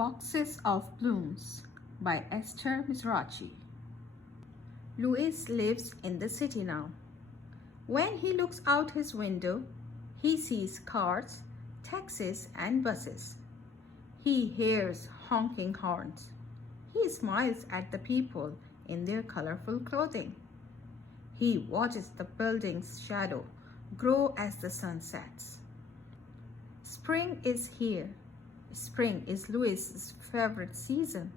Boxes of Blooms by Esther Mizrachi. Louis lives in the city now. When he looks out his window, he sees cars, taxis, and buses. He hears honking horns. He smiles at the people in their colorful clothing. He watches the building's shadow grow as the sun sets. Spring is here. Spring is Louis's favorite season.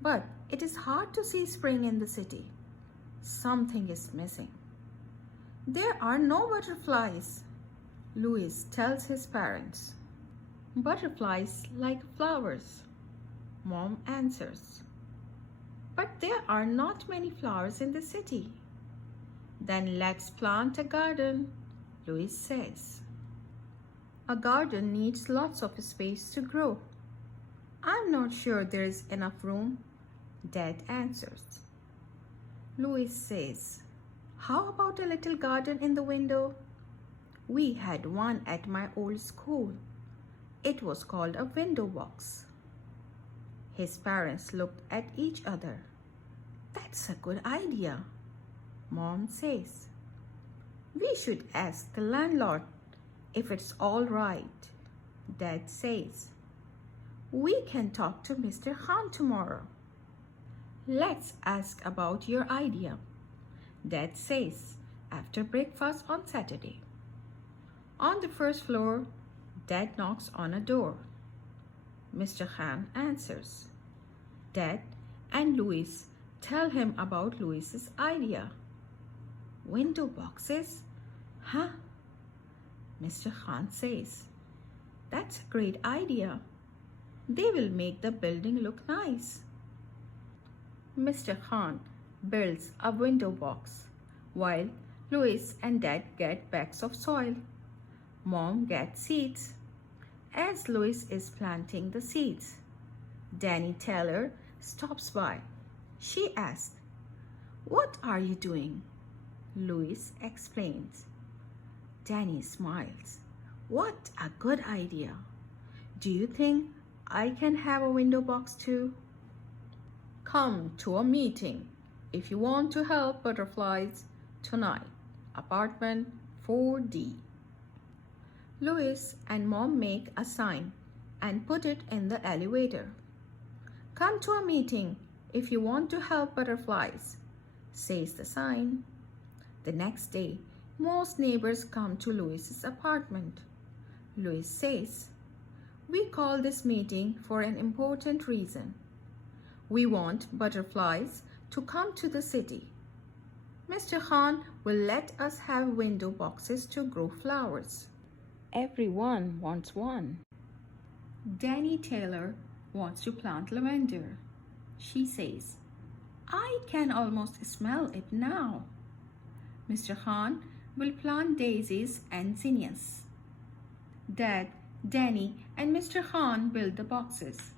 But it is hard to see spring in the city. Something is missing. There are no butterflies, Louis tells his parents. Butterflies like flowers, Mom answers. But there are not many flowers in the city. Then let's plant a garden, Louis says. A garden needs lots of space to grow. I'm not sure there is enough room, Dad answers. Louis says, how about a little garden in the window? We had one at my old school. It was called a window box. His parents looked at each other. That's a good idea, Mom says. We should ask the landlord if it's all right, Dad says. We can talk to Mr. Khan tomorrow. Let's ask about your idea, Dad says after breakfast on Saturday. On the first floor, Dad knocks on a door. Mr. Khan answers. Dad and Louis tell him about Louis's idea. Window boxes? Huh? Mr. Khan says, that's a great idea. They will make the building look nice. Mr. Khan builds a window box while Louis and Dad get bags of soil. Mom gets seeds. As Louis is planting the seeds, Danny Taylor stops by. She asks, what are you doing? Louis explains. Danny smiles. What a good idea. Do you think I can have a window box too? Come to a meeting if you want to help butterflies tonight. Apartment 4D. Louis and Mom make a sign and put it in the elevator. Come to a meeting if you want to help butterflies, says the sign. The next day, most neighbors come to Louis's apartment. Louis says, we call this meeting for an important reason. We want butterflies to come to the city. Mr. Khan will let us have window boxes to grow flowers. Everyone wants one. Danny Taylor wants to plant lavender. She says, I can almost smell it now. Mr. Khan will plant daisies and zinnias. Dad, Danny, and Mr. Khan build the boxes.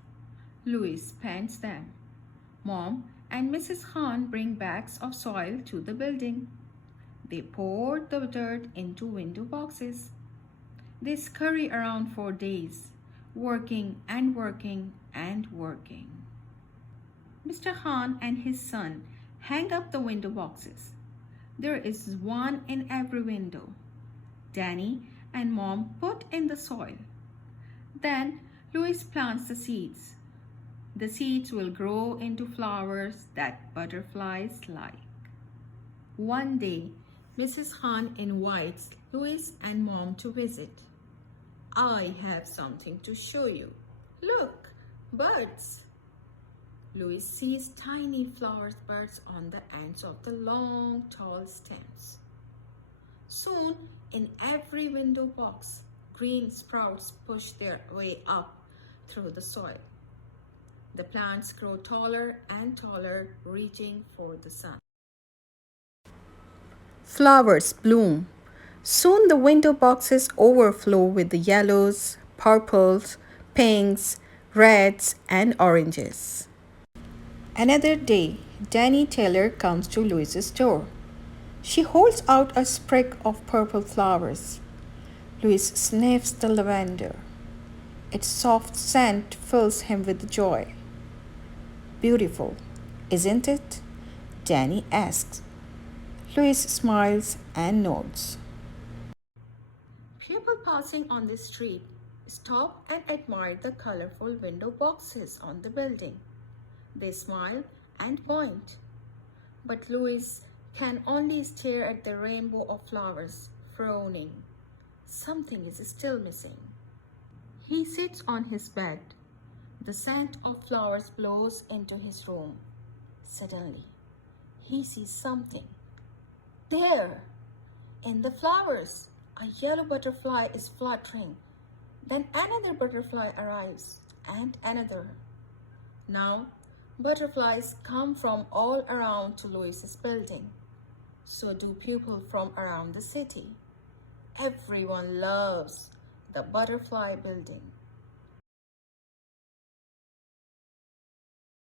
Louis paints them. Mom and Mrs. Khan bring bags of soil to the building. They pour the dirt into window boxes. They scurry around for days, working and working and working. Mr. Khan and his son hang up the window boxes. There is one in every window. Danny and Mom put in the soil. Then Louis plants the seeds. The seeds will grow into flowers that butterflies like. One day, Mrs. Khan invites Louis and Mom to visit. I have something to show you. Look, birds. Louis sees tiny flower buds on the ends of the long, tall stems. Soon, in every window box, green sprouts push their way up through the soil. The plants grow taller and taller, reaching for the sun. Flowers bloom. Soon the window boxes overflow with the yellows, purples, pinks, reds, and oranges. Another day, Danny Taylor comes to Louis's door. She holds out a sprig of purple flowers. Louis sniffs the lavender. Its soft scent fills him with joy. Beautiful, isn't it? Danny asks. Louis smiles and nods. People passing on the street stop and admire the colorful window boxes on the building. They smile and point. But Louis can only stare at the rainbow of flowers, frowning. Something is still missing. He sits on his bed. The scent of flowers blows into his room. Suddenly, he sees something. There, in the flowers, a yellow butterfly is fluttering. Then another butterfly arrives, and another. Now, butterflies come from all around to Louis's building. So do people from around the city. Everyone loves the butterfly building.